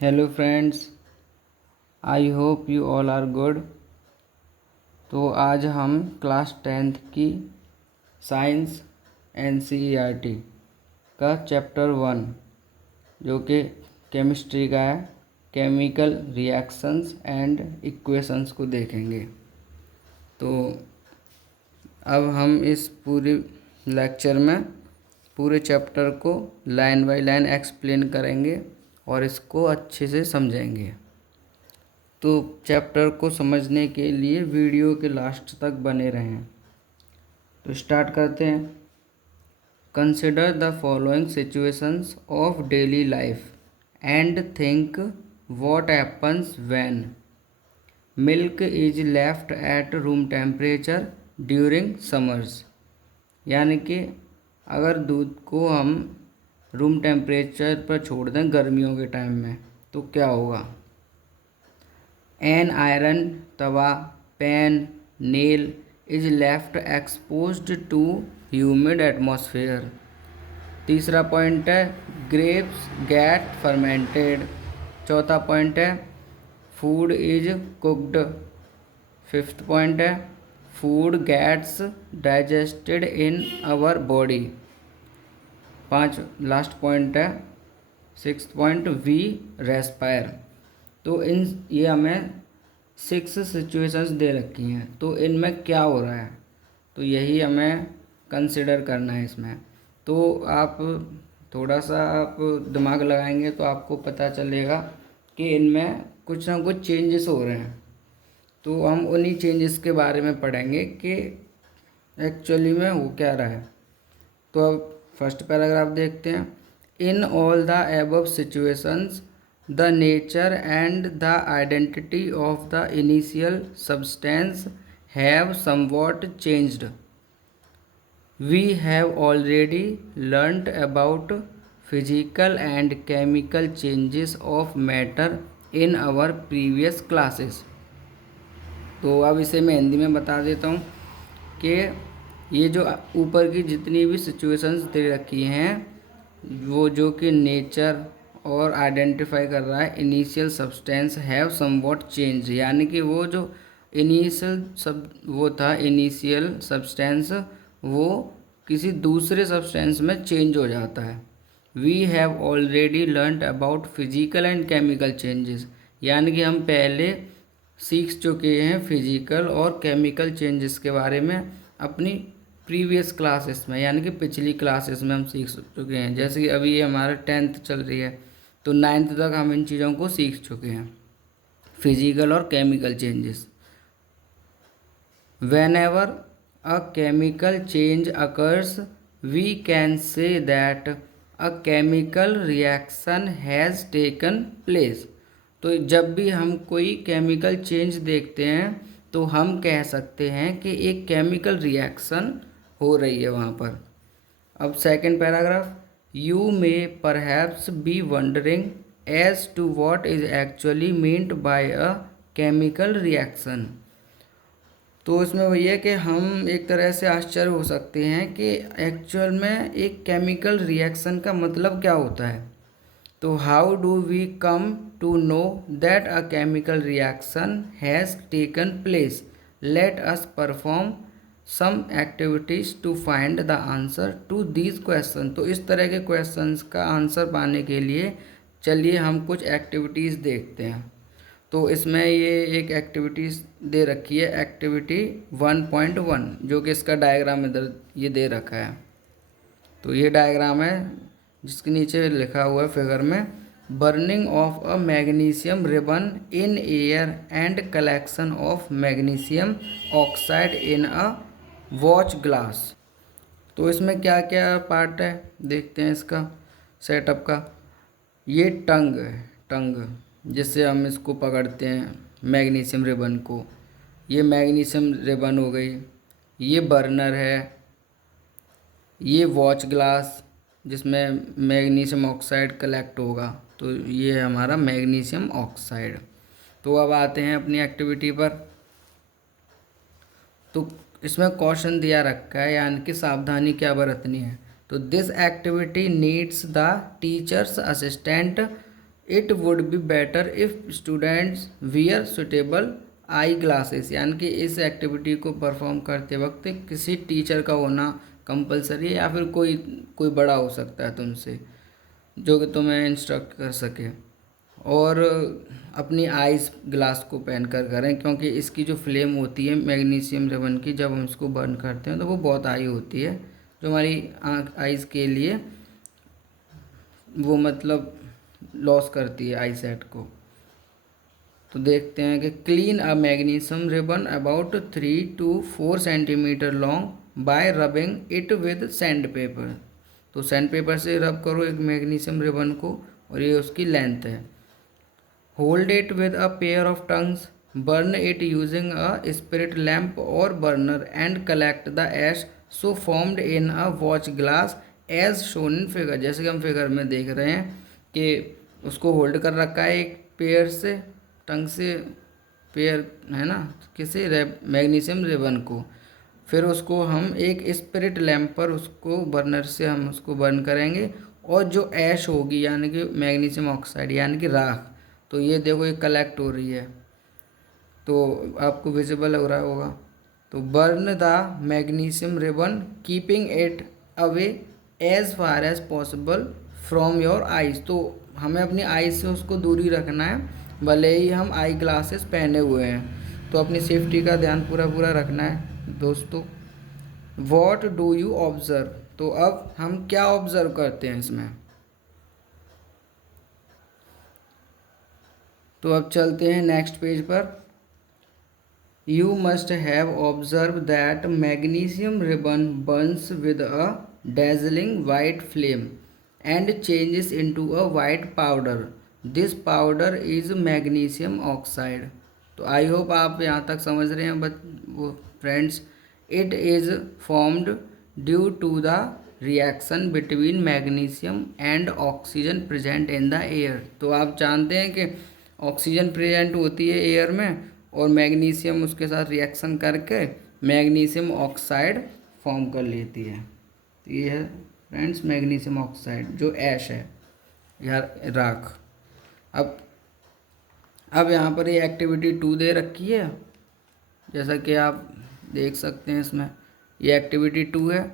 Hello friends, I hope you all are good. तो आज हम क्लास 10th की साइंस एनसीईआरटी का चैप्टर 1 जो कि केमिस्ट्री का है, केमिकल रिएक्शंस एंड इक्वेशंस को देखेंगे। तो अब हम इस पूरे लेक्चर में पूरे चैप्टर को लाइन बाय लाइन एक्सप्लेन करेंगे और इसको अच्छे से समझेंगे। तो चैप्टर को समझने के लिए वीडियो के लास्ट तक बने रहें। तो स्टार्ट करते हैं। Consider the following situations of daily life and think what happens when milk is left at room temperature during summers. यानी कि अगर दूध को हम रूम टेम्परेचर पर छोड़ दें गर्मियों के टाइम में तो क्या होगा। An iron tawa pan nail is left exposed to humid atmosphere. तीसरा पॉइंट है ग्रेप्स गेट फर्मेंटेड। चौथा पॉइंट है food is cooked. Fifth point है food gets digested in our body. Last point है सिक्स्थ पॉइंट वी रेस्पायर। तो ये हमें 6 situations दे रखी हैं, तो इनमें क्या हो रहा है तो यही हमें कंसिडर करना है इसमें। तो आप थोड़ा सा आप दिमाग लगाएंगे तो आपको पता चलेगा कि इनमें कुछ ना कुछ चेंजेस हो रहे हैं। तो हम उन्हीं चेंजेस के बारे में पढ़ेंगे कि एक्चुअली में हो क्या रहा है। तो अब फर्स्ट पैराग्राफ देखते हैं। In all the above situations the nature and the identity of the initial substance have somewhat changed. We have already learnt about physical and chemical changes of matter in our previous classes. तो अब इसे मैं हिंदी में बता देता हूँ कि ये जो ऊपर की जितनी भी सिचुएशंस दे रखी हैं वो जो कि नेचर और आइडेंटिफाई कर रहा है initial substance have somewhat change, यानी कि वो जो इनिशियल सब्सटेंस वो किसी दूसरे सब्सटेंस में चेंज हो जाता है। We have already learned about physical and chemical changes, यानी कि हम पहले सीख चुके हैं फिजिकल और केमिकल चेंजेस के बारे में अपनी प्रीवियस क्लासेस में, यानी कि पिछली क्लासेस में हम सीख चुके हैं। जैसे कि अभी ये हमारा 10th चल रही है तो 9th तक हम इन चीज़ों को सीख चुके हैं, फिजिकल और chemical changes. Whenever a chemical change occurs, we can say that a chemical reaction has taken place. तो जब भी हम कोई केमिकल चेंज देखते हैं तो हम कह सकते हैं कि एक केमिकल रिएक्शन हो रही है वहाँ पर। अब second paragraph, you may perhaps be wondering as to what is actually meant by a chemical reaction. तो इसमें वही है कि हम एक तरह से आश्चर्य हो सकते हैं कि एक्चुअल में एक केमिकल रिएक्शन का मतलब क्या होता है। तो how do we come to know that a chemical reaction has taken place, let us perform some activities to find the answer to these question. तो इस तरह के क्वेश्चंस का आंसर पाने के लिए चलिए हम कुछ एक्टिविटीज़ देखते हैं। तो इसमें ये एक एक्टिविटीज़ दे रखी है, एक्टिविटी 1.1, जो कि इसका डायग्राम इधर ये दे रखा है। तो ये डायग्राम है जिसके नीचे लिखा हुआ है फिगर में, burning of a magnesium ribbon in air and collection of magnesium oxide in a watch glass. तो इसमें क्या क्या पार्ट है देखते हैं इसका सेटअप का। ये टंग है, टंग जिससे हम इसको पकड़ते हैं मैग्नीशियम रिबन को, ये मैग्नीशियम रिबन हो गई। ये बर्नर है, ये वॉच ग्लास जिसमें मैग्नीशियम ऑक्साइड कलेक्ट होगा, तो ये है हमारा मैग्नीशियम ऑक्साइड। तो अब आते हैं अपनी एक्टिविटी पर। तो इसमें क्वेश्चन दिया रखा है, यानी कि सावधानी क्या बरतनी है। तो this activity needs the teachers assistant it would be better if students wear suitable eye glasses, यानी कि इस एक्टिविटी को परफॉर्म करते वक्त किसी टीचर का होना कंपलसरी है, या फिर कोई कोई बड़ा हो सकता है तुमसे जो कि तुम्हें इंस्ट्रक्ट कर सके। और अपनी आइस ग्लास को पहन कर करें, क्योंकि इसकी जो फ्लेम होती है मैग्नीशियम रिबन की, जब हम इसको बर्न करते हैं तो वो बहुत हाई होती है, जो हमारी आँख आइज़ के लिए वो मतलब लॉस करती है आई सेट को। तो देखते हैं कि clean a magnesium ribbon about 3 to 4 centimetre long bye rubbing it with sand paper. तो सैंड पेपर से रब करो एक मैग्नीशियम रिबन को, और ये उसकी लेंथ है। Hold it with a pair of tongs, burn it using a spirit lamp और burner and collect the ash so formed in a watch glass as shown in figure. जैसे कि हम figure में देख रहे हैं कि उसको होल्ड कर रखा है एक पेयर से, टंग से, पेयर है ना, किसी मैग्नीशियम रिबन को। फिर उसको हम एक स्पिरिट लैम्प पर उसको बर्नर से हम उसको बर्न करेंगे, और जो ऐश होगी यानी कि मैग्नीशियम ऑक्साइड यानी कि राख, तो ये देखो ये कलेक्ट हो रही है, तो आपको विजिबल हो रहा होगा। तो burn the magnesium ribbon keeping it away as far as possible from your eyes. तो हमें अपनी आइज से उसको दूरी रखना है, भले ही हम आई ग्लासेस पहने हुए हैं। तो अपनी सेफ्टी का ध्यान पूरा पूरा रखना है दोस्तों। वॉट डू यू ऑब्ज़र्व, तो अब हम क्या ऑब्ज़र्व करते हैं इसमें। तो अब चलते हैं नेक्स्ट पेज पर। You must have observe that magnesium ribbon Burns with a dazzling white flame and changes into a white powder. This powder is magnesium oxide. तो आई होप आप यहाँ तक समझ रहे हैं वो friends. It is formed due to the reaction between magnesium and oxygen present in the air. तो आप जानते हैं कि ऑक्सीजन प्रेजेंट होती है एयर में, और मैग्नीशियम उसके साथ रिएक्शन करके मैग्नीशियम ऑक्साइड फॉर्म कर लेती है। तो ये है फ्रेंड्स मैग्नीशियम ऑक्साइड जो ऐश है या राख। अब यहाँ पर ये एक्टिविटी 2 दे रखी है, जैसा कि आप देख सकते हैं इसमें ये एक्टिविटी 2 है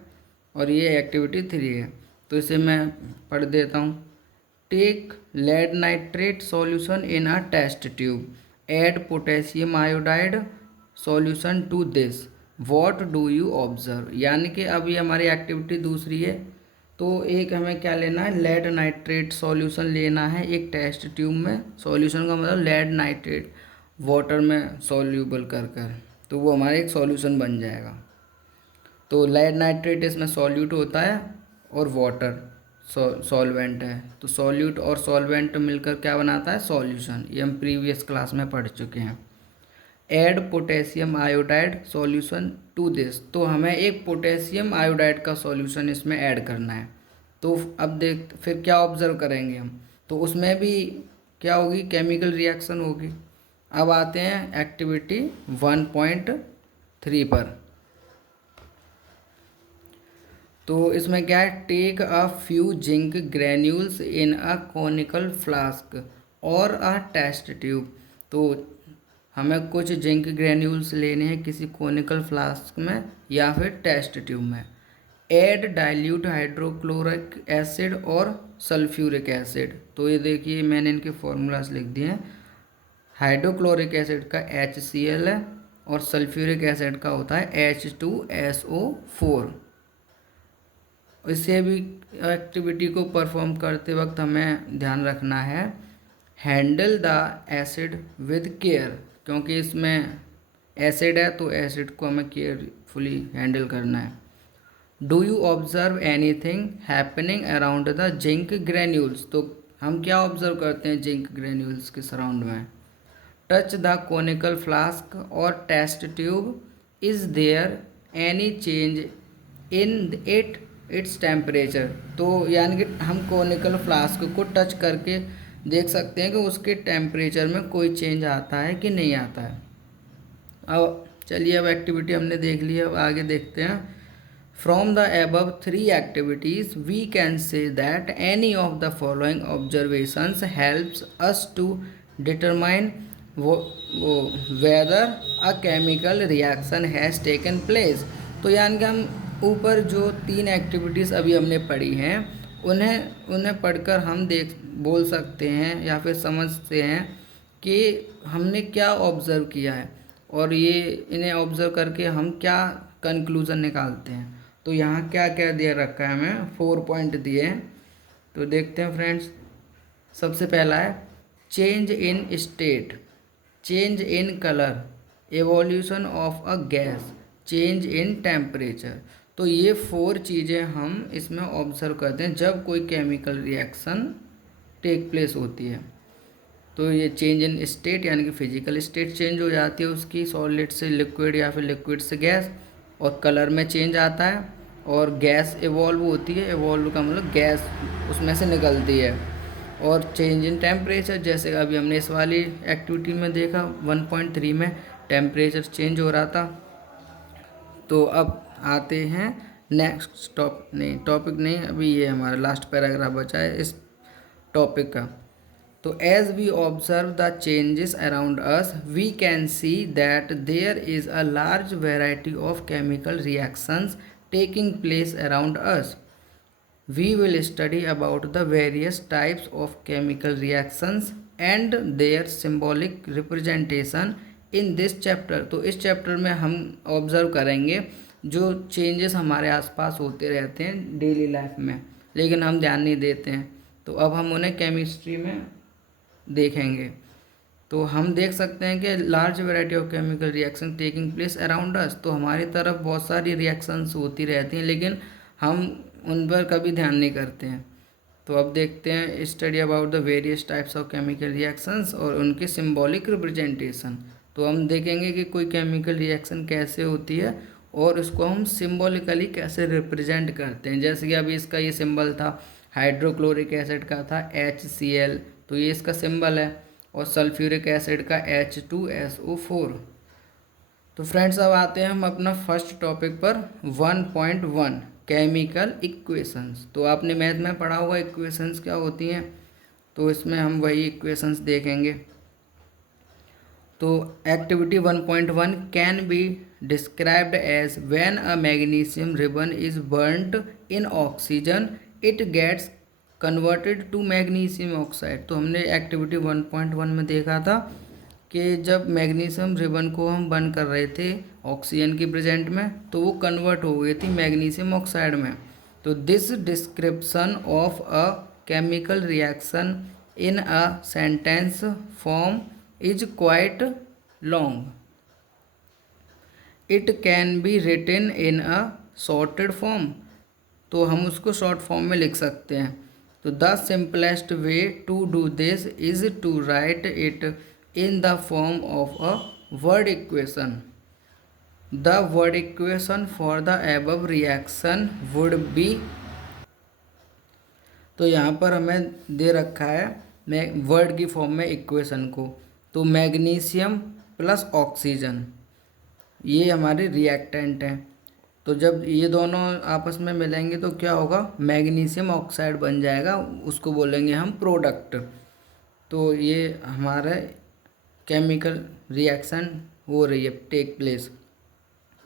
और ये एक्टिविटी 3 है। तो इसे मैं पढ़ देता हूँ। Take lead nitrate solution in a test tube, add potassium iodide solution to this, what do you observe. यानी कि अभी हमारी एक्टिविटी दूसरी है। तो एक हमें क्या लेना है, लेड नाइट्रेट सॉल्यूशन लेना है एक टेस्ट ट्यूब में। सॉल्यूशन का मतलब लेड नाइट्रेट वाटर में सॉल्यूबल कर कर, तो वो हमारा एक सॉल्यूशन बन जाएगा। तो लेड नाइट्रेट इसमें सॉल्यूट होता है और वाटर सॉल्वेंट है। तो सॉल्यूट और सॉल्वेंट मिलकर क्या बनाता है, सॉल्यूशन। ये हम प्रीवियस क्लास में पढ़ चुके हैं। Add potassium iodide solution to this, तो हमें एक पोटेशियम आयोडाइड का सॉल्यूशन इसमें ऐड करना है। तो अब देख फिर क्या ऑब्जर्व करेंगे हम, तो उसमें भी क्या होगी, केमिकल रिएक्शन होगी। अब आते हैं एक्टिविटी 1.3 पर। तो इसमें क्या है, take a few zinc granules in a conical flask और अ टेस्ट ट्यूब। तो हमें कुछ जिंक ग्रेन्यूल्स लेने हैं किसी कॉनिकल फ्लास्क में या फिर टेस्ट ट्यूब में। ऐड डाइल्यूट हाइड्रोक्लोरिक एसिड और सल्फ्यूरिक एसिड। तो ये देखिए मैंने इनके फॉर्मूलाज लिख दिए हैं। हाइड्रोक्लोरिक एसिड का HCl है और सल्फ्यूरिक एसिड का होता है H2SO4। इससे भी एक्टिविटी को परफॉर्म करते वक्त हमें ध्यान रखना है, handle the acid with care, क्योंकि इसमें एसिड है तो एसिड को हमें केयरफुली हैंडल करना है। Do you observe anything happening around the zinc granules, तो हम क्या ऑब्जर्व करते हैं जिंक ग्रेन्यूल्स के सराउंड में। टच द कोनिकल फ्लास्क और test tube, is there any change in its temperature. तो यानी कि हम कोनिकल फ्लास्क को टच करके देख सकते हैं कि उसके टेम्परेचर में कोई चेंज आता है कि नहीं आता है। अब चलिए अब एक्टिविटी हमने देख ली है, अब आगे देखते हैं। From the above three activities, we can say that any of the following observations helps us to determine whether a chemical reaction has taken place. तो यानी कि हम ऊपर जो तीन एक्टिविटीज़ अभी हमने पढ़ी हैं उन्हें उन्हें पढ़कर हम देख बोल सकते हैं या फिर समझते हैं कि हमने क्या ऑब्ज़र्व किया है और ये इन्हें ऑब्ज़र्व करके हम क्या कंक्लूज़न निकालते हैं। तो यहाँ क्या क्या दे रखा है, हमें 4 पॉइंट दिए हैं। तो देखते हैं फ्रेंड्स। सबसे पहला है change in state, change in colour, evolution of a gas, change in temperature. तो ये 4 चीज़ें हम इसमें ऑब्जर्व करते हैं जब कोई केमिकल रिएक्शन टेक प्लेस होती है। तो ये चेंज इन स्टेट यानी कि फिजिकल स्टेट चेंज हो जाती है उसकी, सॉलिड से लिक्विड या फिर लिक्विड से गैस, और कलर में चेंज आता है, और गैस इवॉल्व होती है, इवॉल्व का मतलब गैस उसमें से निकलती है, और चेंज इन टेम्परेचर जैसे अभी हमने इस वाली एक्टिविटी में देखा 1.3 में टेम्परेचर चेंज हो रहा था। तो अब आते हैं नेक्स्ट टॉपिक नहीं, अभी ये हमारा लास्ट पैराग्राफ बचा है इस टॉपिक का। तो as we observe the changes around us we can see that there is a large variety of chemical reactions taking place around us. We will study about the various types of chemical reactions and their symbolic representation in this chapter. तो इस chapter में हम observe करेंगे जो changes हमारे आसपास होते रहते हैं डेली लाइफ में, लेकिन हम ध्यान नहीं देते हैं। तो अब हम उन्हें केमिस्ट्री में देखेंगे। तो हम देख सकते हैं कि large variety of chemical reaction taking place around us. तो हमारी तरफ बहुत सारी रिएक्शंस होती रहती हैं लेकिन हम उन पर कभी ध्यान नहीं करते हैं। तो अब देखते हैं study about the various types of chemical reactions और उनके सिंबॉलिक रिप्रेजेंटेशन। तो हम देखेंगे कि कोई केमिकल रिएक्शन कैसे होती है और उसको हम सिंबॉलिकली कैसे रिप्रेजेंट करते हैं। जैसे कि अभी इसका ये सिंबल था, हाइड्रोक्लोरिक एसिड का था HCl, तो ये इसका सिंबल है, और सल्फ्यूरिक एसिड का H2SO4। तो फ्रेंड्स अब आते हैं हम अपना फर्स्ट टॉपिक पर 1.1 केमिकल इक्वेशंस। तो आपने मैथ में पढ़ा होगा इक्वेशंस क्या होती हैं, तो इसमें हम वही इक्वेशंस देखेंगे। तो activity 1.1 can be described as when a magnesium ribbon is burned in oxygen it gets converted to magnesium oxide. तो हमने एक्टिविटी 1.1 में देखा था कि जब मैग्नीशियम रिबन को हम बर्न कर रहे थे ऑक्सीजन की प्रेजेंट में तो वो कन्वर्ट हो गई थी मैग्नीशियम ऑक्साइड में। तो this description of a chemical reaction in a sentence form is quite long. It can be written in a shorted form. तो हम उसको शॉर्ट फॉर्म में लिख सकते हैं। तो the simplest way to do this is to write it in the form of a word equation. The word equation for the above reaction would be. तो यहाँ पर हमें दे रखा है वर्ड की फॉर्म में इक्वेशन को। तो मैग्नीशियम प्लस ऑक्सीजन ये हमारे रिएक्टेंट हैं। तो जब ये दोनों आपस में मिलेंगे तो क्या होगा, मैग्नीशियम ऑक्साइड बन जाएगा, उसको बोलेंगे हम प्रोडक्ट। तो ये हमारा केमिकल रिएक्शन हो रही है टेक प्लेस।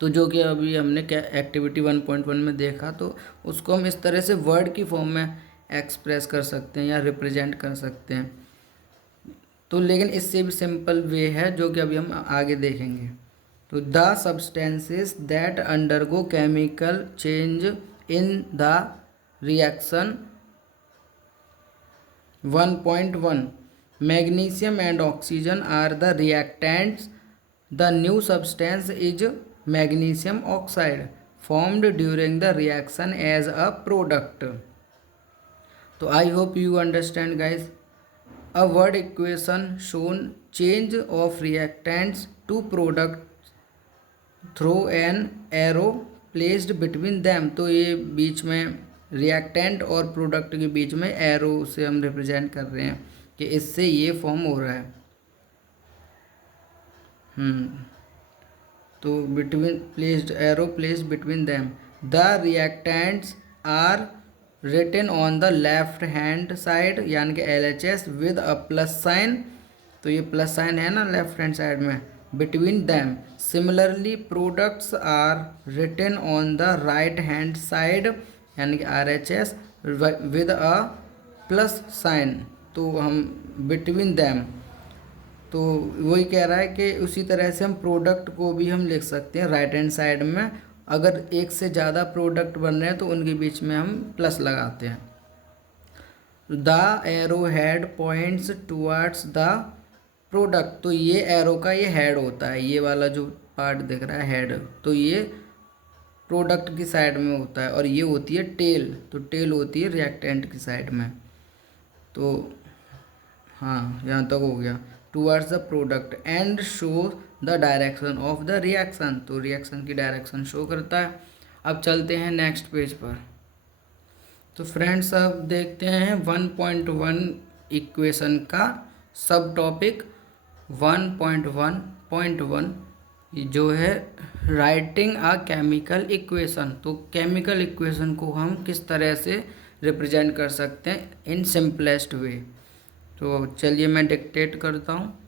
तो जो कि अभी हमने क्या एक्टिविटी 1.1 में देखा, तो उसको हम इस तरह से वर्ड की फॉर्म में एक्सप्रेस कर सकते हैं या रिप्रेजेंट कर सकते हैं। तो लेकिन इससे भी सिंपल वे है जो कि अभी हम आगे देखेंगे। तो the substances that undergo chemical change in the reaction 1.1 magnesium and oxygen are the reactants. The new substance is magnesium oxide formed during the reaction as a product. तो I hope you understand guys. A word equation shown change of reactants to product through an arrow placed between them। तो ये बीच में reactant और product के बीच में arrow से हम represent कर रहे हैं कि इससे ये फॉर्म हो रहा है। तो between placed arrow placed between them the reactants are written on the left hand side यानी कि LHS with a plus sign, तो ये प्लस साइन है ना लेफ्ट हैंड साइड में, between them. Similarly products are written on the right hand side यानी कि RHS with a plus sign, तो हम बिटवीन दैम, तो वही कह रहा है कि उसी तरह से हम प्रोडक्ट को भी हम लिख सकते हैं राइट हैंड साइड में। अगर एक से ज़्यादा प्रोडक्ट बन रहे हैं तो उनके बीच में हम प्लस लगाते हैं। The arrow head points towards the product, तो ये एरो का ये हेड होता है, ये वाला जो पार्ट दिख रहा है हेड, तो ये प्रोडक्ट की साइड में होता है, और ये होती है टेल, तो टेल होती है रिएक्टेंट की साइड में। तो हाँ यहाँ तक हो गया। Towards the product and show the direction of the reaction, तो रिएक्शन की डायरेक्शन शो करता है। अब चलते हैं नेक्स्ट पेज पर। तो फ्रेंड्स अब देखते हैं 1.1 इक्वेशन का सब टॉपिक 1.1.1 जो है राइटिंग अ केमिकल इक्वेशन। तो केमिकल इक्वेशन को हम किस तरह से रिप्रेजेंट कर सकते हैं इन सिंपलेस्ट वे। तो चलिए मैं डिक्टेट करता हूँ।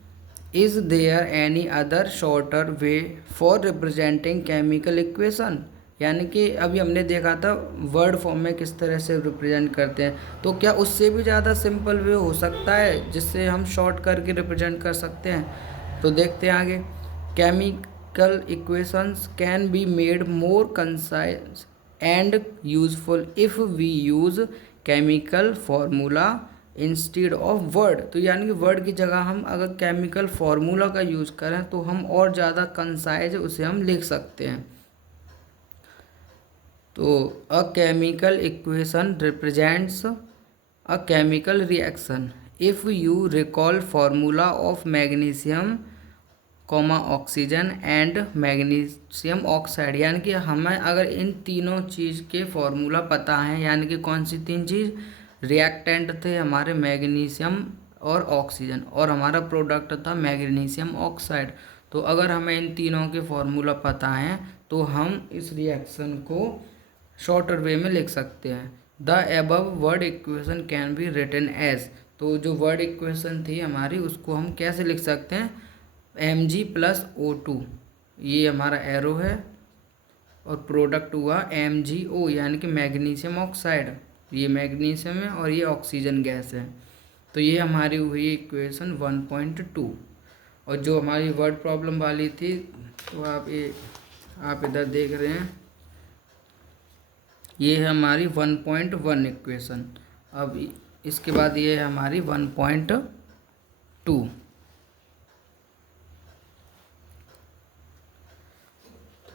Is there any other shorter way for representing chemical equation, यानी कि अभी हमने देखा था वर्ड फॉर्म में किस तरह से रिप्रेजेंट करते हैं, तो क्या उससे भी ज़्यादा सिंपल वे हो सकता है जिससे हम शॉर्ट करके रिप्रेजेंट कर सकते हैं। तो देखते हैं आगे। Chemical equations can be made more concise and useful if we use chemical formula instead of word, तो यानी कि वर्ड की जगह हम अगर केमिकल फार्मूला का यूज़ करें तो हम और ज़्यादा कंसाइज उसे हम लिख सकते हैं। तो अ chemical equation represents a chemical reaction if you recall formula of magnesium comma oxygen and magnesium oxide, यानी कि हमें अगर इन तीनों चीज़ के फार्मूला पता है, यानी कि कौन सी तीन चीज़, रिएक्टेंट थे हमारे मैग्नीशियम और ऑक्सीजन, और हमारा प्रोडक्ट था मैग्नीशियम ऑक्साइड। तो अगर हमें इन तीनों के फार्मूला पता हैं तो हम इस रिएक्शन को शॉर्टर वे में लिख सकते हैं। The above word equation can be written as, तो जो वर्ड इक्वेशन थी हमारी उसको हम कैसे लिख सकते हैं, Mg+O2, ये हमारा एरो है, और प्रोडक्ट हुआ MgO यानी कि मैग्नीशियम ऑक्साइड, ये मैग्नीशियम है और ये ऑक्सीजन गैस है। तो ये हमारी हुई इक्वेशन 1.2। और जो हमारी वर्ड प्रॉब्लम वाली थी तो आप इधर देख रहे हैं, ये है हमारी 1.1 इक्वेशन। अब इसके बाद ये है हमारी 1.2।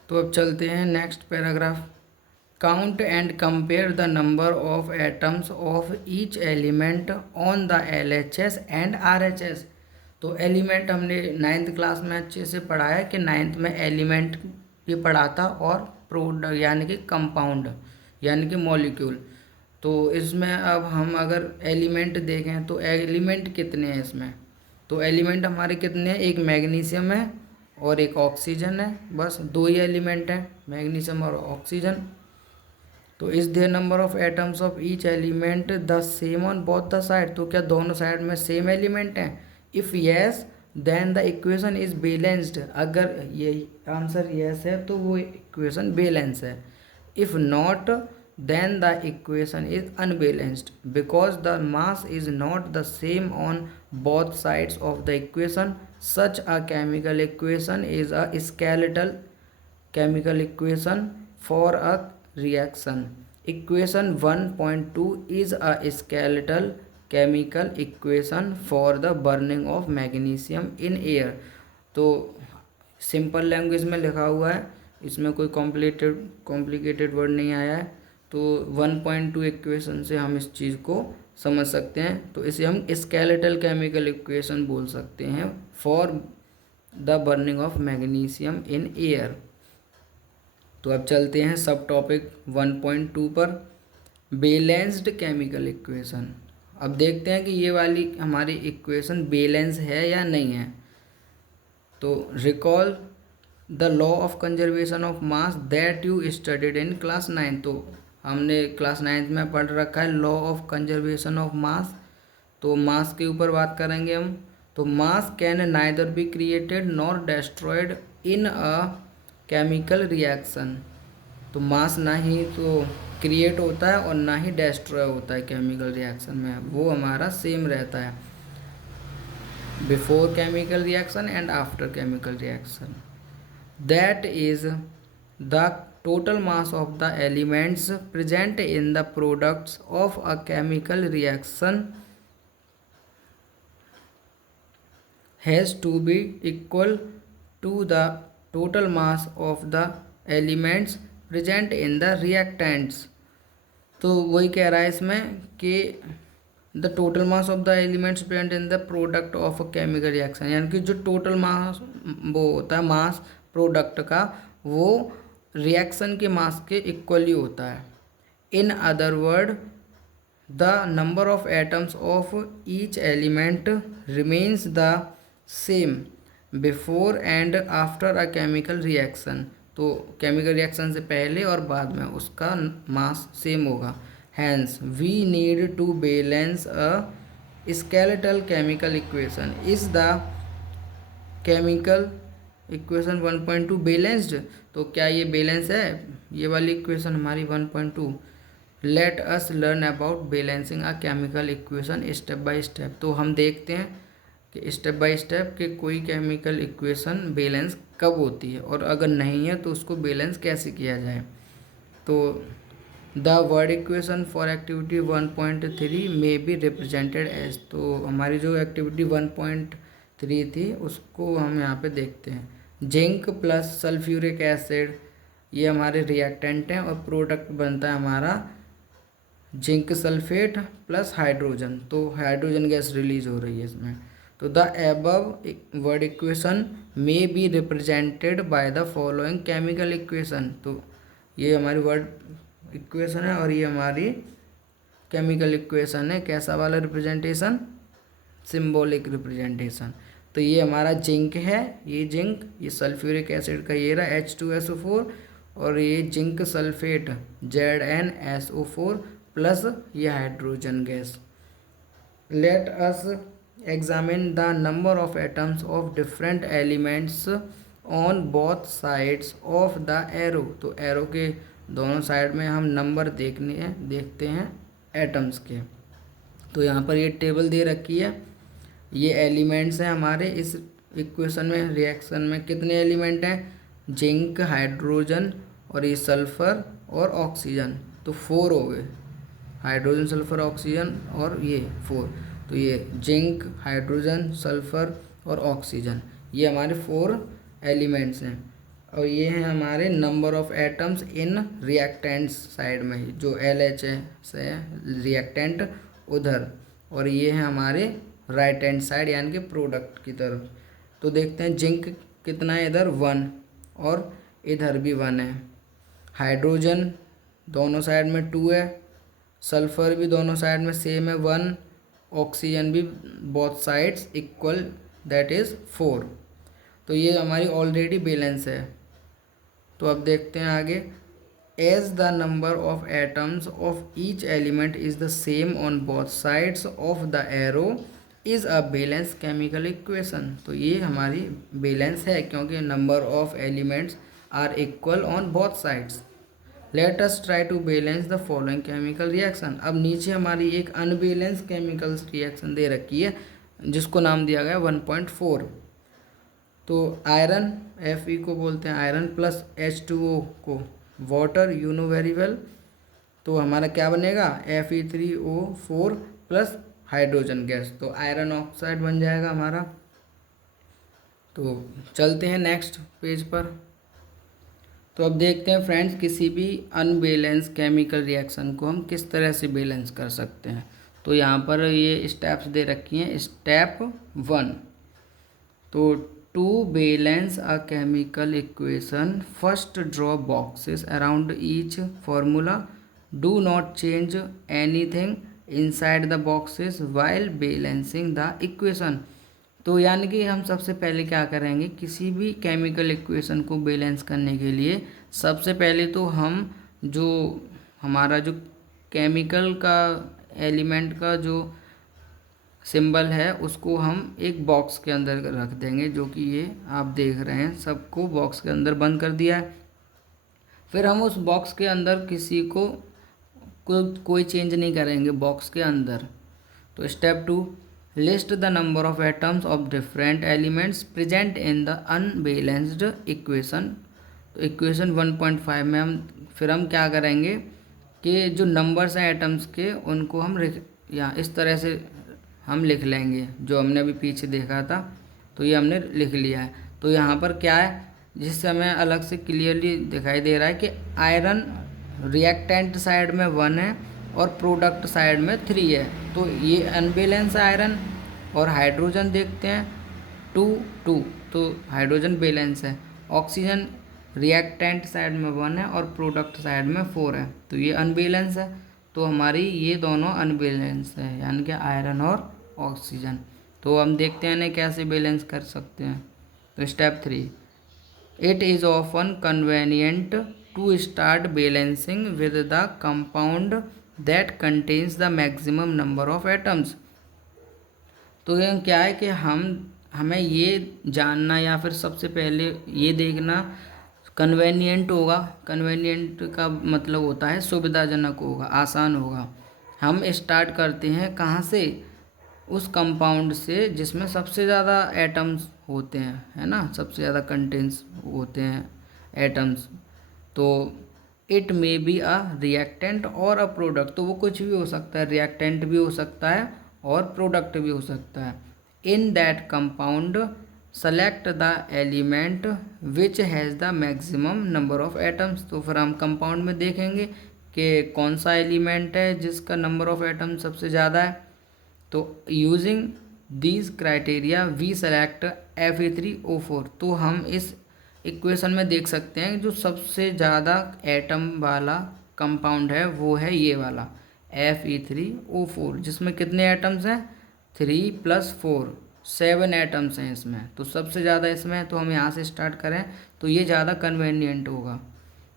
तो अब चलते हैं next paragraph. Count and compare the number of atoms of each element on the LHS and RHS। तो एलिमेंट हमने 9th क्लास में अच्छे से पढ़ा है कि 9th में एलिमेंट भी पढ़ा था, और प्रोडक्ट यानी कि कंपाउंड यानी कि मॉलिक्यूल। तो इसमें अब हम अगर एलिमेंट देखें तो एलिमेंट कितने हैं इसमें, तो एलिमेंट हमारे कितने हैं, एक मैग्नीशियम है और एक ऑक्सीजन है, बस दो ही एलिमेंट हैं, मैग्नीशियम और ऑक्सीजन। तो is there number of atoms of each element the same on both the side, तो क्या दोनों साइड में सेम एलिमेंट हैं। If yes then the equation is balanced, अगर यही आंसर येस है तो वो इक्वेशन बैलेंस है। If not then the equation is unbalanced because the mass is not the same on both sides of the equation. Such a chemical equation is a skeletal chemical equation for a reaction. Equation 1.2 is a skeletal chemical equation for the burning of magnesium in air. तो simple language में लिखा हुआ है, इसमें कोई complicated word नहीं आया है। तो 1.2 इक्वेशन से हम इस चीज़ को समझ सकते हैं, तो इसे हम स्केलेटल केमिकल इक्वेशन बोल सकते हैं for the burning of magnesium in air. तो अब चलते हैं सब टॉपिक 1.2 पर, बैलेंस्ड केमिकल इक्वेशन। अब देखते हैं कि ये वाली हमारी इक्वेशन बैलेंस है या नहीं है। तो recall the law of conservation of mass that you studied in class 9। तो हमने क्लास 9 में पढ़ रखा है law of conservation of mass. तो मास के ऊपर बात करेंगे हम। तो मास can neither be created nor destroyed in a chemical reaction. तो मास ना ही तो क्रिएट होता है और ना ही डेस्ट्रॉय होता है केमिकल रिएक्शन में, वो हमारा सेम रहता है before chemical reaction and after chemical reaction. That is the total mass of the elements present in the products of a chemical reaction has to be equal to the total mass of the elements present in the reactants। तो वही कह रहा है इसमें कि the total mass of the elements present in the product of a chemical reaction, यानी कि जो टोटल मास वो होता है मास प्रोडक्ट का, वो रिएक्शन के मास के इक्वली होता है। In other word the number of atoms of each element remains the same before and after a chemical reaction. तो केमिकल रिएक्शन से पहले और बाद में उसका मास सेम होगा। Hence we need to balance a skeletal chemical equation. Is the chemical equation 1.2 balanced? तो क्या ये बैलेंस है? ये वाली इक्वेशन हमारी 1.2। Let us learn about balancing a chemical equation step by step. तो हम देखते हैं कि स्टेप बाय स्टेप कि कोई केमिकल इक्वेशन बैलेंस कब होती है और अगर नहीं है तो उसको बैलेंस कैसे किया जाए। तो the word equation for activity 1.3 may be represented as. तो हमारी जो एक्टिविटी 1.3 थी उसको हम यहाँ पे देखते हैं। जिंक प्लस सल्फ्यूरिक एसिड, ये हमारे रिएक्टेंट हैं और प्रोडक्ट बनता है हमारा जिंक सल्फेट प्लस हाइड्रोजन। तो हाइड्रोजन गैस रिलीज हो रही है इसमें। तो the above word equation may be represented by the following chemical equation. तो ये हमारी वर्ड इक्वेशन है और ये हमारी केमिकल इक्वेशन है। कैसा वाला रिप्रेजेंटेशन? Symbolic representation. तो ये हमारा जिंक है, ये जिंक, ये सल्फ्यूरिक एसिड का ये रहा H2SO4 और ये जिंक सल्फेट ZnSO4 प्लस ये hydrogen gas. Let us examine the number of atoms of different elements on both sides of the arrow. तो एरो के दोनों साइड में हम नंबर देखते हैं एटम्स के। तो यहाँ पर ये टेबल दे रखी है, ये एलिमेंट्स हैं हमारे इस इक्वेशन में। रिएक्शन में कितने एलिमेंट हैं? जिंक, हाइड्रोजन और ये सल्फर और ऑक्सीजन। तो 4 हो गए, हाइड्रोजन सल्फर ऑक्सीजन और ये 4। तो ये जिंक, हाइड्रोजन, सल्फर और ऑक्सीजन, ये हमारे 4 एलिमेंट्स हैं। और ये हैं हमारे number of atoms in reactants side में, जो LHS है रिएक्टेंट उधर, और ये हैं हमारे राइट हैंड साइड यानी कि प्रोडक्ट की तरफ। तो देखते हैं जिंक कितना है इधर 1 और इधर भी 1 है। हाइड्रोजन दोनों साइड में 2 है, सल्फर भी दोनों साइड में सेम है 1, ऑक्सीजन भी both sides equal that is 4। तो ये हमारी ऑलरेडी बैलेंस है। तो अब देखते हैं आगे। As the number of atoms of each element is the same on both sides of the arrow is a balance chemical equation. तो ये हमारी बैलेंस है क्योंकि number of elements are equal on both sides. Let us try to balance the following chemical reaction. अब नीचे हमारी एक unbalance chemical reaction दे रखी है जिसको नाम दिया गया 1.4। तो आयरन Fe को बोलते हैं आयरन प्लस H2O को water, you know very well. तो हमारा क्या बनेगा? Fe3O4 प्लस हाइड्रोजन गैस, तो आयरन ऑक्साइड बन जाएगा हमारा। तो चलते हैं नेक्स्ट पेज पर। तो अब देखते हैं फ्रेंड्स किसी भी अनबैलेंस केमिकल रिएक्शन को हम किस तरह से बैलेंस कर सकते हैं। तो यहाँ पर ये स्टेप्स दे रखी हैं। स्टेप 1, तो to balance a chemical equation first draw boxes around each formula, do not change anything inside the boxes while balancing the equation. तो यानी कि हम सबसे पहले क्या करेंगे, किसी भी केमिकल इक्वेशन को बैलेंस करने के लिए सबसे पहले तो हम जो हमारा जो केमिकल का एलिमेंट का जो सिंबल है उसको हम एक बॉक्स के अंदर रख देंगे, जो कि ये आप देख रहे हैं, सबको बॉक्स के अंदर बंद कर दिया है। फिर हम उस बॉक्स के अंदर किसी को कोई चेंज नहीं करेंगे बॉक्स के अंदर। तो step 2, list the number of atoms of different elements present in the unbalanced equation. तो इक्वेशन 1.5 में हम क्या करेंगे कि जो नंबर्स हैं एटम्स के उनको हम या इस तरह से हम लिख लेंगे, जो हमने अभी पीछे देखा था। तो ये हमने लिख लिया है। तो यहाँ पर क्या है, जिससे हमें अलग से क्लियरली दिखाई दे रहा है कि आयरन रिएक्टेंट साइड में 1 है और प्रोडक्ट साइड में 3 है। तो ये अनबैलेंस है आयरन। और हाइड्रोजन देखते हैं 2 2, तो हाइड्रोजन बैलेंस है। ऑक्सीजन रिएक्टेंट साइड में 1 है और प्रोडक्ट साइड में 4 है, तो ये अनबैलेंस है। तो हमारी ये दोनों अनबैलेंस है, यानी कि आयरन और ऑक्सीजन। तो हम देखते हैं इन्हें कैसे बैलेंस कर सकते हैं। तो step 3, it is often convenient to start balancing with the compound that contains the maximum number of atoms. तो ये क्या है कि हमें ये जानना या फिर सबसे पहले ये देखना कन्वेनियंट होगा। कन्वेनियंट का मतलब होता है सुविधाजनक होगा, आसान होगा। हम स्टार्ट करते हैं कहाँ से, उस कंपाउंड से जिसमें सबसे ज़्यादा एटम्स होते हैं, है ना, सबसे ज़्यादा कंटेंट्स होते हैं एटम्स। तो it may be a reactant और अ प्रोडक्ट, तो वो कुछ भी हो सकता है, रिएक्टेंट भी हो सकता है और प्रोडक्ट भी हो सकता है। In that compound select the element which has the maximum number of atoms. तो फिर हम कंपाउंड में देखेंगे कि कौन सा एलिमेंट है जिसका नंबर ऑफ एटम सबसे ज़्यादा है। तो using these criteria we select Fe3O4। तो हम इस इक्वेशन में देख सकते हैं जो सबसे ज़्यादा एटम वाला कंपाउंड है वो है ये वाला Fe3O4, जिसमें कितने एटम्स हैं, 3 + 4, 7 एटम्स हैं इसमें। तो सबसे ज़्यादा इसमें है, तो हम यहाँ से स्टार्ट करें तो ये ज़्यादा कन्वेनियंट होगा।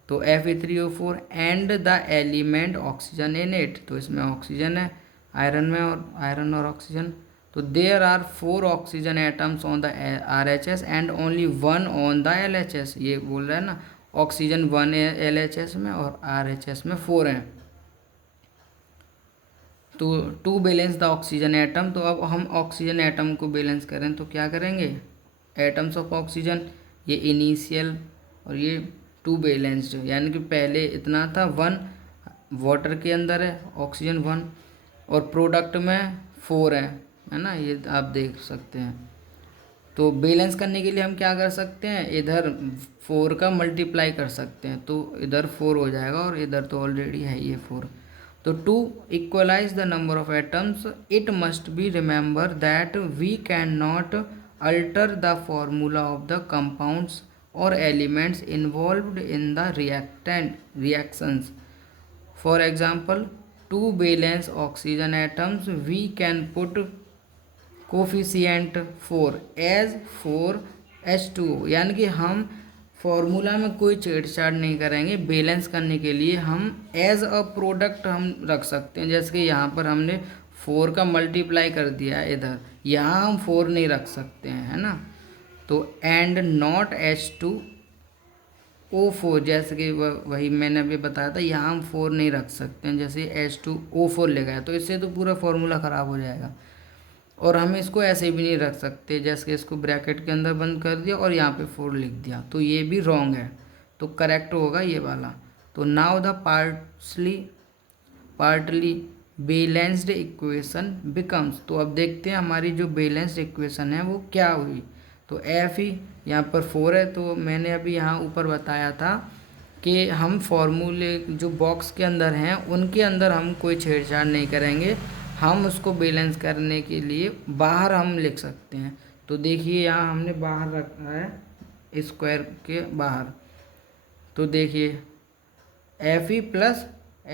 तो Fe3O4 and the element oxygen in it, तो इसमें ऑक्सीजन है आयरन में, और आयरन और ऑक्सीजन। तो there are 4 oxygen atoms on the RHS and only 1 on the LHS। ये बोल रहा है ना, ऑक्सीजन 1 है LHS में और RHS में 4 हैं। तो to balance the oxygen atom, तो अब हम ऑक्सीजन एटम को बैलेंस करें तो क्या करेंगे, एटम्स ऑफ ऑक्सीजन ये इनिशियल और ये टू बैलेंस्ड, यानी कि पहले इतना था 1 वाटर के अंदर है ऑक्सीजन 1 और प्रोडक्ट में 4 है ना, ये आप देख सकते हैं। तो बैलेंस करने के लिए हम क्या कर सकते हैं, इधर 4 का मल्टीप्लाई कर सकते हैं, तो इधर 4 हो जाएगा और इधर तो ऑलरेडी है ये 4। तो to equalise the number of atoms it must be remember that we can not alter the formula of the compounds और elements involved in the reactions. For example, to balance oxygen atoms we can put coefficient 4 as 4H2O, यानी कि हम formula में कोई छेड़छाड़ नहीं करेंगे। Balance करने के लिए हम एज अ प्रोडक्ट हम रख सकते हैं, जैसे कि यहाँ पर हमने 4 का मल्टीप्लाई कर दिया है, इधर यहाँ हम 4 नहीं रख सकते हैं, है ना। तो एंड नॉट H2O4, जैसे कि वही मैंने अभी बताया था, यहाँ हम 4 नहीं रख सकते हैं, जैसे H2O4 लिखा है तो इससे तो पूरा फॉर्मूला ख़राब हो जाएगा। और हम इसको ऐसे भी नहीं रख सकते, जैसे कि इसको ब्रैकेट के अंदर बंद कर दिया और यहाँ पे 4 लिख दिया, तो ये भी रॉन्ग है। तो करेक्ट होगा ये वाला। तो now the partly balanced equation becomes, तो अब देखते हैं हमारी जो बैलेंस्ड इक्वेशन है वो क्या हुई। तो Fe यहाँ पर 4 है, तो मैंने अभी यहाँ ऊपर बताया था कि हम फॉर्मूले जो बॉक्स के अंदर हैं उनके अंदर हम कोई छेड़छाड़ नहीं करेंगे, हम उसको बैलेंस करने के लिए बाहर हम लिख सकते हैं। तो देखिए यहाँ हमने बाहर रखा है स्क्वायर के बाहर, तो देखिए Fe +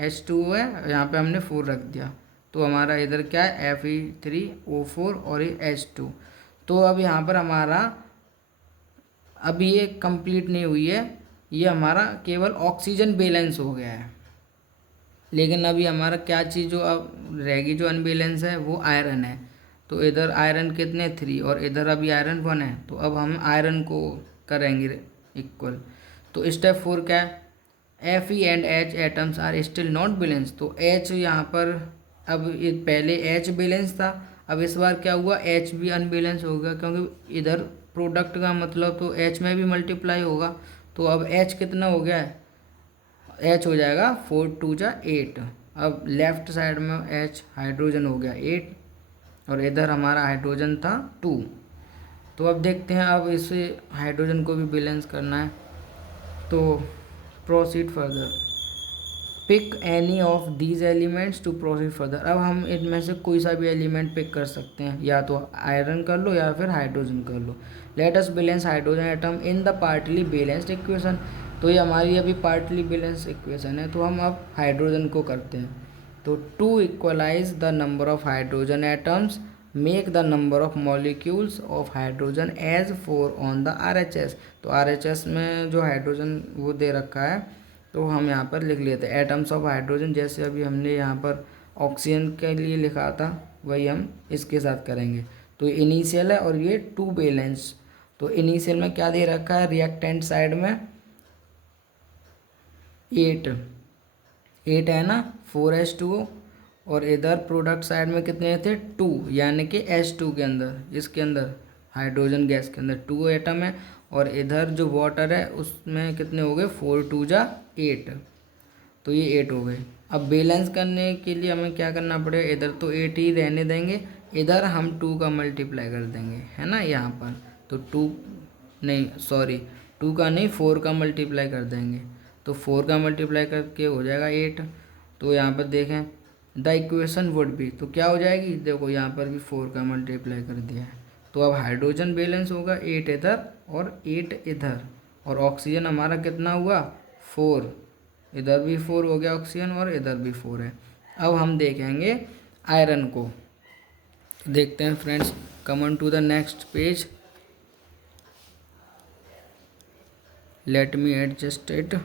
H2O है, यहाँ पे हमने 4 रख दिया, तो हमारा इधर क्या है Fe3O4 और ये H2। तो अब यहाँ पर हमारा अभी ये कंप्लीट नहीं हुई है, ये हमारा केवल ऑक्सीजन बैलेंस हो गया है। लेकिन अभी हमारा क्या चीज़ जो अब रहेगी जो अनबैलेंस है वो आयरन है। तो इधर आयरन कितने 3 और इधर अभी आयरन 1 है, तो अब हम आयरन को करेंगे इक्वल। तो स्टेप 4 क्या है, Fe and H atoms are still not balance. तो H यहाँ पर अब ये पहले H बैलेंस था, अब इस बार क्या हुआ H भी अनबैलेंस हो गया, क्योंकि इधर प्रोडक्ट का मतलब तो H में भी मल्टीप्लाई होगा। तो अब H कितना हो गया है, H हो जाएगा 4 2 जा 8। अब लेफ्ट साइड में H हाइड्रोजन हो गया 8 और इधर हमारा हाइड्रोजन था 2। तो अब देखते हैं, अब इसे हाइड्रोजन को भी बैलेंस करना है। तो proceed further, pick any of these elements to proceed further. अब हम इनमें से कोई सा भी एलिमेंट पिक कर सकते हैं, या तो आयरन कर लो या फिर हाइड्रोजन कर लो। Let us balance hydrogen atom in the partly balanced equation. तो ये हमारी अभी पार्टली बैलेंस इक्वेशन है, तो हम अब हाइड्रोजन को करते हैं। तो to equalise the number of hydrogen atoms make the number of molecules of hydrogen as 4 on the RHS। तो RHS में जो हाइड्रोजन वो दे रखा है, तो हम यहाँ पर लिख लेते हैं एटम्स ऑफ हाइड्रोजन, जैसे अभी हमने यहाँ पर ऑक्सीजन के लिए लिखा था वही हम इसके साथ करेंगे। तो इनिशियल है और ये टू बैलेंस। तो इनिशियल में क्या दे रखा है, रिएक्टेंट साइड में 8 है ना, 4H2O, और इधर प्रोडक्ट साइड में कितने थे 2, यानी कि H2 के अंदर, इसके अंदर हाइड्रोजन गैस के अंदर 2 एटम है, और इधर जो वाटर है उसमें कितने हो गए 4 2 जा 8। तो ये 8 हो गए। अब बैलेंस करने के लिए हमें क्या करना पड़ेगा, इधर तो 8 ही रहने देंगे, इधर हम 2 का मल्टीप्लाई कर देंगे, है ना यहाँ पर। तो 2 नहीं, सॉरी 2 का नहीं 4 का मल्टीप्लाई कर देंगे। तो 4 का मल्टीप्लाई करके हो जाएगा 8। तो यहाँ पर देखें द इक्वेशन वुड बी, तो क्या हो जाएगी, देखो यहाँ पर भी 4 का मल्टीप्लाई कर दिया है। तो अब हाइड्रोजन बैलेंस होगा 8 इधर और 8 इधर, और ऑक्सीजन हमारा कितना हुआ 4, इधर भी 4 हो गया ऑक्सीजन और इधर भी 4 है। अब हम देखेंगे आयरन को, तो देखते हैं friends, come on to the next page, let me adjust it.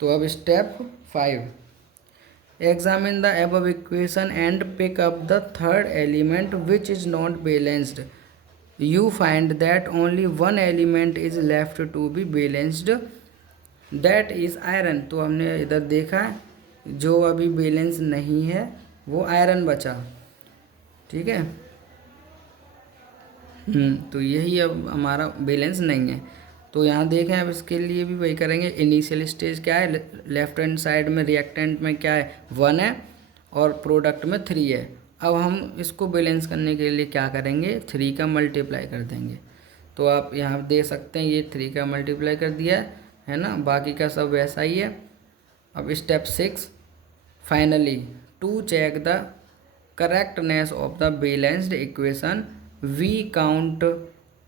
तो अब step 5, examine the above equation and pick up the third element which is not balanced. You find that only one element is left to be balanced, that is iron. तो हमने इधर देखा है जो अभी balance नहीं है वो आयरन बचा, ठीक है। तो यही अब हमारा बैलेंस नहीं है। तो यहाँ देखें, अब इसके लिए भी वही करेंगे। इनिशियल स्टेज क्या है, लेफ्ट हैंड साइड में रिएक्टेंट में क्या है 1 है और प्रोडक्ट में 3 है। अब हम इसको बैलेंस करने के लिए क्या करेंगे, 3 का मल्टीप्लाई कर देंगे। तो आप यहाँ दे सकते हैं ये 3 का मल्टीप्लाई कर दिया है ना, बाकी का सब वैसा ही है। अब step 6, finally to check the correctness of the balanced equation we count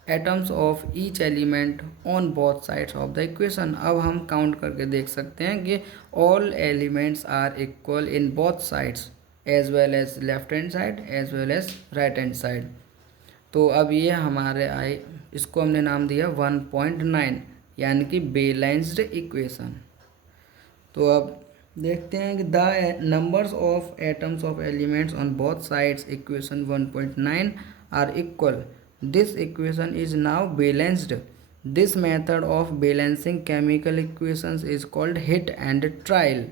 atoms of each element on both sides of the equation. अब हम काउंट करके देख सकते हैं कि all elements are equal in both sides as well as left hand side as well as right hand side. तो अब ये हमारे आए, इसको हमने नाम दिया 1.9, यानी कि बैलेंस्ड इक्वेशन। तो अब देखते हैं कि the numbers of atoms of elements on both sides equation 1.9 are equal. This equation is now balanced. This method of balancing chemical equations is called hit and trial.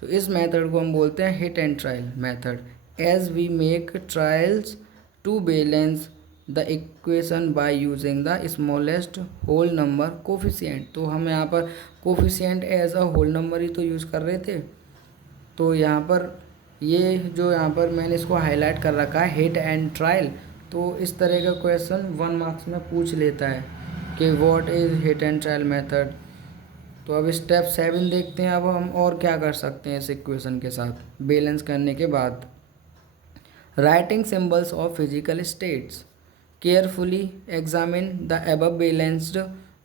तो इस मेथड को हम बोलते हैं hit and trial method, as we make trials to balance the equation by using the smallest whole number coefficient. तो हम यहाँ पर coefficient as a whole number ही तो यूज़ कर रहे थे। तो यहाँ पर ये जो यहाँ पर मैंने इसको हाईलाइट कर रखा है हिट एंड ट्रायल, तो इस तरह का क्वेश्चन 1 मार्क्स में पूछ लेता है कि what is hit and trial method. तो अब स्टेप 7 देखते हैं, अब हम और क्या कर सकते हैं इस इक्वेशन के साथ बैलेंस करने के बाद। Writing symbols of physical states, carefully examine the above balanced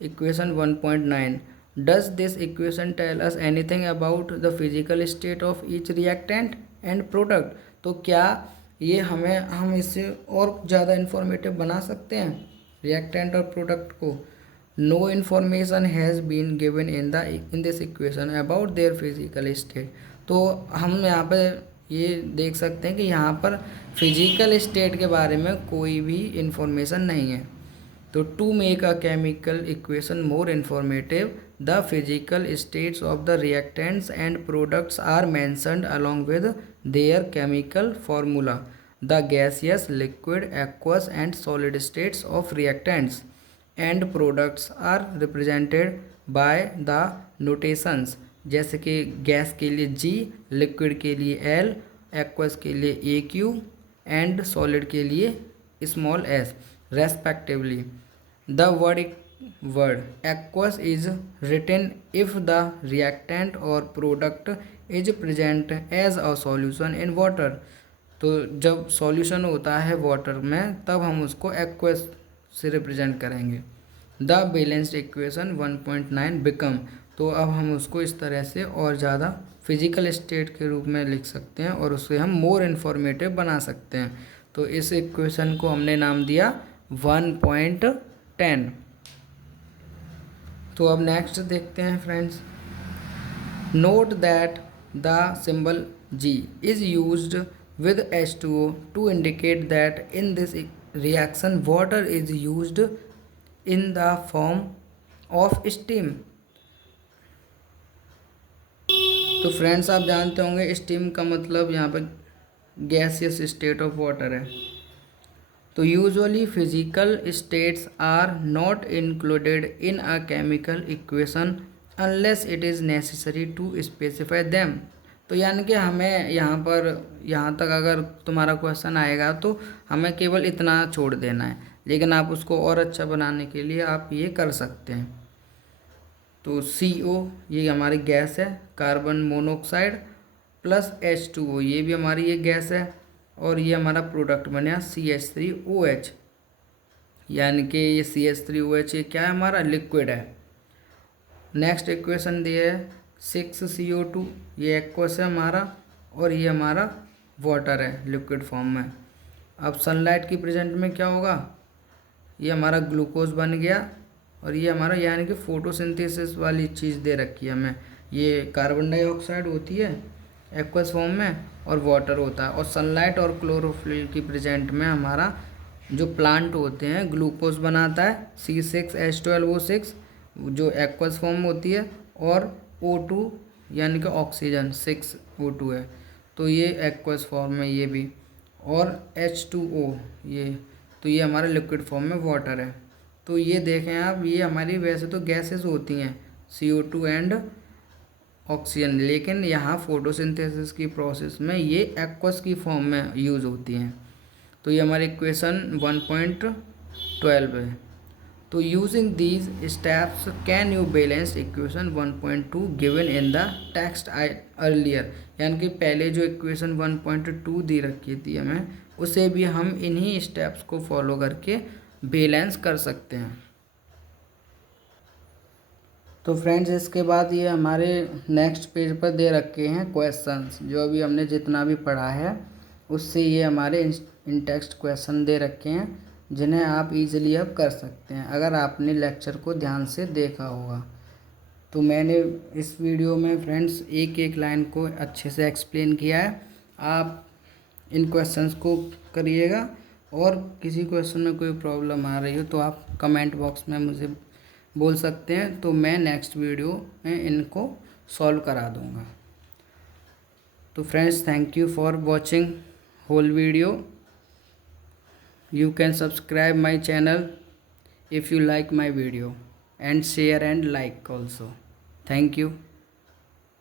equation 1.9. Does this equation tell us anything about the physical state of each reactant and product? तो क्या ये हम इससे और ज़्यादा इन्फॉर्मेटिव बना सकते हैं रिएक्टेंट और प्रोडक्ट को। No information has been given in this equation about their physical state. तो हम यहाँ पे ये देख सकते हैं कि यहाँ पर फिजिकल स्टेट के बारे में कोई भी इंफॉर्मेशन नहीं है। तो to make a chemical equation more informative, the physical states of the reactants and products are mentioned along with their chemical formula. The gaseous, liquid, aqueous and solid states of reactants and products are represented by the notations, जैसे कि gas के लिए G, liquid के लिए L, aqueous के लिए AQ and solid के लिए small s respectively. The word aqueous is written if the reactant or product is present as a solution in water। तो जब सॉल्यूशन होता है वाटर में तब हम उसको एक्वस से रिप्रेजेंट करेंगे। द बैलेंस्ड इक्वेशन 1.9 बिकम, तो अब हम उसको इस तरह से और ज़्यादा फिजिकल स्टेट के रूप में लिख सकते हैं और उससे हम मोर इन्फॉर्मेटिव बना सकते हैं। तो इस इक्वेशन को हमने नाम दिया 1.10। तो अब नेक्स्ट देखते हैं friends. Note that the symbol G is used with H2O to indicate that in this reaction water is used in the form of steam। तो फ्रेंड्स आप जानते होंगे स्टीम का मतलब यहाँ पर गैसियस स्टेट ऑफ वाटर है। तो usually physical states are not included in a chemical equation unless it is necessary to specify them. तो यानी कि हमें यहाँ तक अगर तुम्हारा क्वेश्चन आएगा तो हमें केवल इतना छोड़ देना है, लेकिन आप उसको और अच्छा बनाने के लिए आप ये कर सकते हैं। तो CO ये हमारी गैस है, कार्बन मोनोऑक्साइड प्लस H2O ये भी हमारी ये गैस है, और ये हमारा प्रोडक्ट बना CH3OH, यानी कि ये CH3OH ये क्या है, हमारा लिक्विड है। नेक्स्ट इक्वेशन दिया है 6CO2 ये एक्वस है हमारा, और ये हमारा वाटर है लिक्विड फॉर्म में। अब सनलाइट की प्रेजेंट में क्या होगा, ये हमारा ग्लूकोज बन गया, और ये हमारा यानी कि फोटोसिंथेसिस वाली चीज़ दे रखी है हमें। ये कार्बन डाइऑक्साइड होती है एक्वस फॉर्म में और वाटर होता है। और सनलाइट और क्लोरोफिल की प्रेजेंट में हमारा जो प्लांट होते हैं ग्लूकोज बनाता है C6H12O6 जो एक्वस फॉर्म होती है, और O2 यानी कि ऑक्सीजन 6O2 है, तो ये एक्वस फॉर्म में ये भी, और H2O ये, तो ये हमारा लिक्विड फॉर्म में वाटर है। तो ये देखें आप, ये हमारी वैसे तो गैसेस होती हैं CO2 एंड ऑक्सीजन, लेकिन यहाँ फोटोसिंथेसिस की प्रोसेस में ये एक्वस की फॉर्म में यूज़ होती हैं। तो ये हमारी इक्वेशन 1.12 है। तो using these steps can you balance equation 1.2 given in the text earlier, यानी कि पहले जो इक्वेशन 1.2 दी रखी थी हमें, उसे भी हम इन्हीं स्टेप्स को फॉलो करके बैलेंस कर सकते हैं। तो फ्रेंड्स इसके बाद ये हमारे नेक्स्ट पेज पर दे रखे हैं क्वेश्चंस, जो अभी हमने जितना भी पढ़ा है उससे ये हमारे इन टेक्स्ट क्वेश्चन दे रखे हैं, जिन्हें आप इजीली अब कर सकते हैं अगर आपने लेक्चर को ध्यान से देखा होगा। तो मैंने इस वीडियो में फ्रेंड्स एक एक लाइन को अच्छे से एक्सप्लेन किया है। आप इन क्वेश्चंस को करिएगा, और किसी क्वेश्चन में कोई प्रॉब्लम आ रही हो तो आप कमेंट बॉक्स में मुझे बोल सकते हैं, तो मैं नेक्स्ट वीडियो में इनको सॉल्व करा दूंगा। तो friends thank you for watching whole video. You can subscribe my channel if you like my video, and share and like also. Thank you.